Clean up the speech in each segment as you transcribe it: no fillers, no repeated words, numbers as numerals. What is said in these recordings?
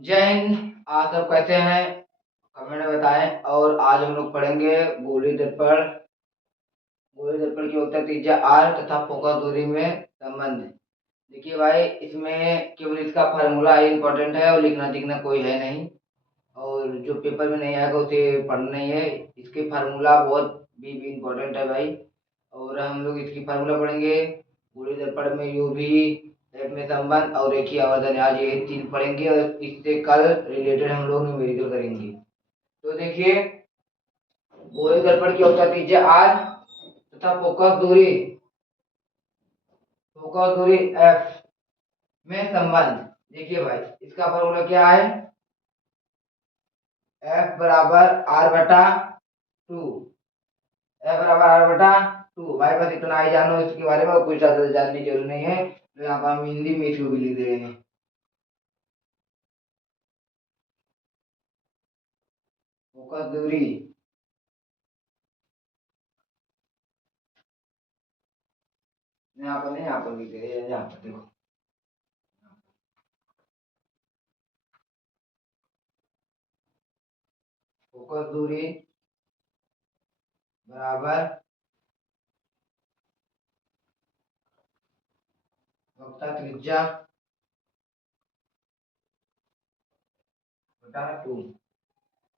जय हिंद। आप सब कैसे हैं? कमेंट में बताएं। और आज हम लोग पढ़ेंगे गोली दर्पण। गोली दर्पण की वक्र त्रिज्या आर तथा फोकस दूरी में संबंध। देखिए भाई, इसमें केवल इसका फार्मूला इम्पोर्टेंट है और लिखना दिखना कोई है नहीं। और जो पेपर में नहीं आएगा उसे पढ़ना नहीं है। इसके फार्मूला बहुत भी इम्पोर्टेंट है भाई। और हम लोग इसकी फार्मूला पढ़ेंगे। गोली दर्पण में यू भी, एफ में संबंध और रेखीय आवर्धन, आज ये तीन पढ़ेंगे और इससे कल रिलेटेड हम लोग न्यूमेरिकल करेंगे। तो देखिए, गोली दर्पण की औसत त्रिज्या आर तथा फोकस दूरी एफ में संबंध। देखिए भाई, इसका फॉर्मूला क्या है? एफ बराबर आर बटा टू। एफ बराबर आर बटा टू। भाई बस इतना ही जानो इसके बारे में, और कुछ ज्यादा जानने की जरूरत नहीं है। तो यहाँ पर हम हिंदी में इसको भी लिख दे रहे हैं। फोकस दूरी यहाँ पर नहीं, यहाँ पर लिख दे रहे हैं। यहाँ पर देखो, फोकस दूरी बराबर वक्रता त्रिज्या बटा टू।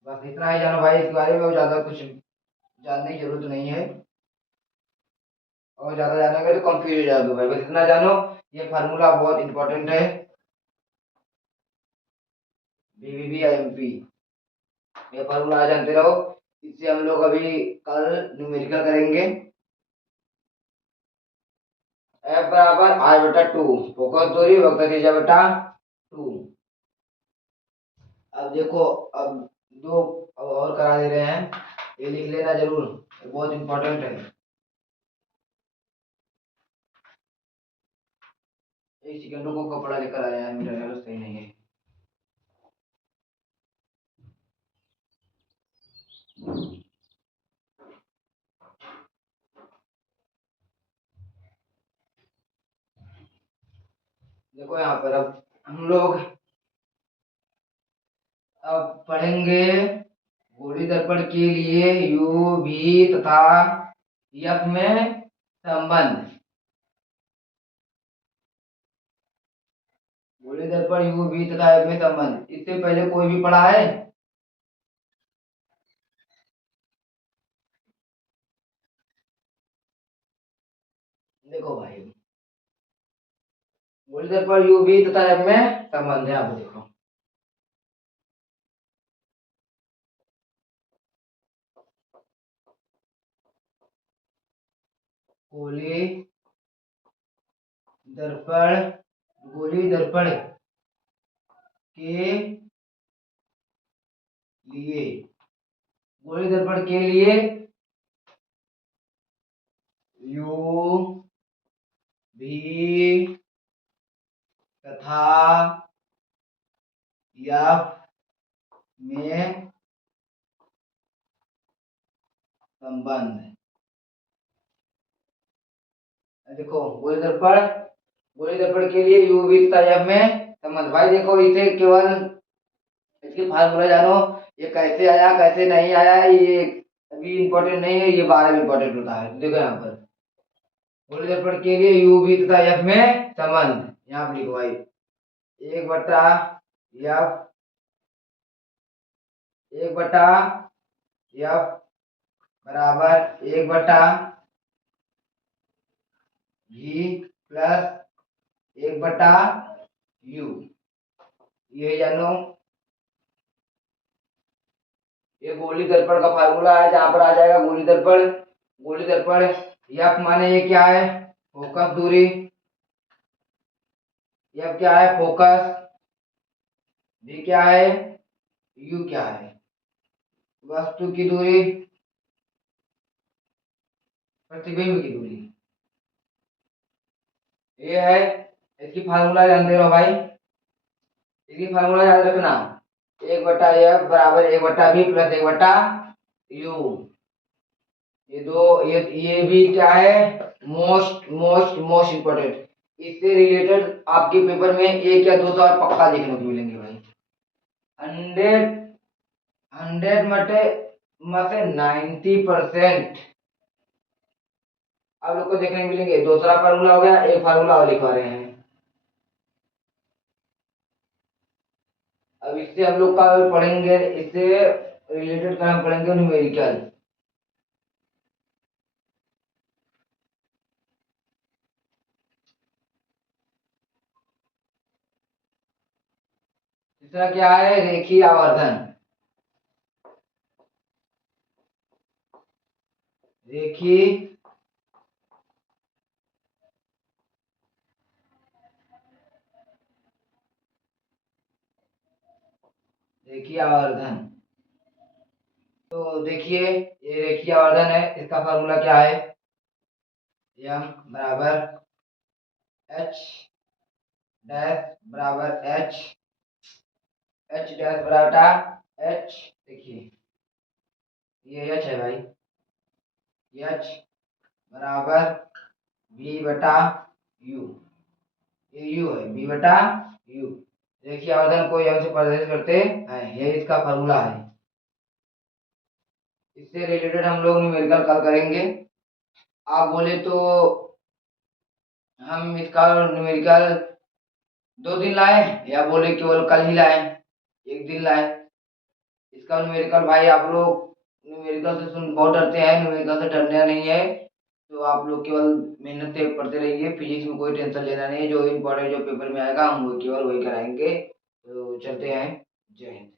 बस इतना ही जानो भाई इसके बारे में, और ज्यादा कुछ जानने की जरूरत नहीं है। और ज्यादा जानेंगे तो कंफ्यूज हो जाओगे भाई। बस इतना जानो, ये फार्मूला बहुत इंपॉर्टेंट है। बीबीबी आईएमपी, ये फार्मूला आज जानते रहो। इससे हम लोग अभी कल न्यूमेरिकल करेंगे। एफ बराबर आर बटा टू, फोकस दूरी वक्रता त्रिज्या बटा टू। अब देखो, अब दो और करा दे रहे हैं, ये लिख लेना जरूर, बहुत इंपॉर्टेंट है। एक सेकंडों को कपड़ा लेकर आया है, मेरा नेट सही नहीं है। देखो यहाँ पर अब हम लोग अब पढ़ेंगे गोली दर्पण के लिए यू भी तथा एफ में संबंध। गोली दर्पण यू भी तथा एफ में संबंध, इससे पहले कोई भी पढ़ा है? देखो भाई, गोली दर्पण यू भी तथा एफ में संबंध है। आप देखो, गोली दर्पण गोली दर्पण के लिए गोली दर्पण के लिए यू भी तथा एफ में संबंध। देखो, गोली दर्पण के लिए यू भी तथा एफ में संबंध। भाई देखो, इसे केवल इसकी फार्मूला जानो। ये कैसे आया कैसे नहीं आया ये अभी इम्पोर्टेंट नहीं है, ये बाद में इम्पोर्टेंट होता है। देखो यहाँ पर, गोली दर्पण के लिए यू भी तथा एफ में संबंध, यहाँ पर लिखो भाई, एक बटा एफ, एक बटा एफ बराबर एक बटा भी प्लस एक बटा यू। ये जानो, ये गोली दर्पण का फार्मूला है, जहां पर आ जाएगा गोली दर्पण। गोली दर्पण एफ माने ये क्या है? फोकस दूरी। एफ क्या है? फोकस। भी क्या है? यू क्या है? वस्तु की दूरी, प्रतिबिंब की दूरी। ये है, इसकी फार्मूला जानते रहो भाई। इसकी फार्मूला याद रखना, एक बटा एफ बराबर एक बटा बी प्लस एक बटा यू। ये दो, ये भी क्या है? Most most most important. इससे रिलेटेड आपके पेपर में एक या दो सवाल पक्का देखने को मिलेंगे भाई। 100 100 में से 90% आप लोग को देखने को मिलेंगे। दूसरा फार्मूला हो गया, एक फार्मूला और लिखवा रहे हैं। अब इससे हम लोग का पढ़ेंगे, इससे रिलेटेड का हम पढ़ेंगे न्यूमेरिकल। तीसरा क्या है, रेखीय आवर्धन। रेखीय रेखीय आवर्धन। तो देखिए, ये रेखीय आवर्धन है, इसका फार्मूला क्या है, m बराबर h डैश बराबर h डैश बराबर h। देखिए ये h है भाई, h बराबर v बटा u, ये u है, v बटा u। देखिए आवर्धन को m से प्रदर्शित करते हैं, ये इसका फार्मूला है। इससे रिलेटेड हम लोग न्यूमेरिकल कल करेंगे। आप बोले तो हम इसका न्यूमेरिकल 2 दिन लाए, या बोले केवल कल ही लाए, एक दिन लाए। इसका न्यूमेरिकल भाई आप लोग न्यूमेरिकल से सुन बहुत डरते हैं, न्यूमेरिकल से डरना नहीं है। तो आप लोग केवल मेहनत से पढ़ते रहिए, फिजिक्स में कोई टेंशन लेना नहीं है। जो इम्पोर्टेंट जो पेपर में आएगा हम वो केवल वही कराएंगे। तो चलते हैं, जय हिंद।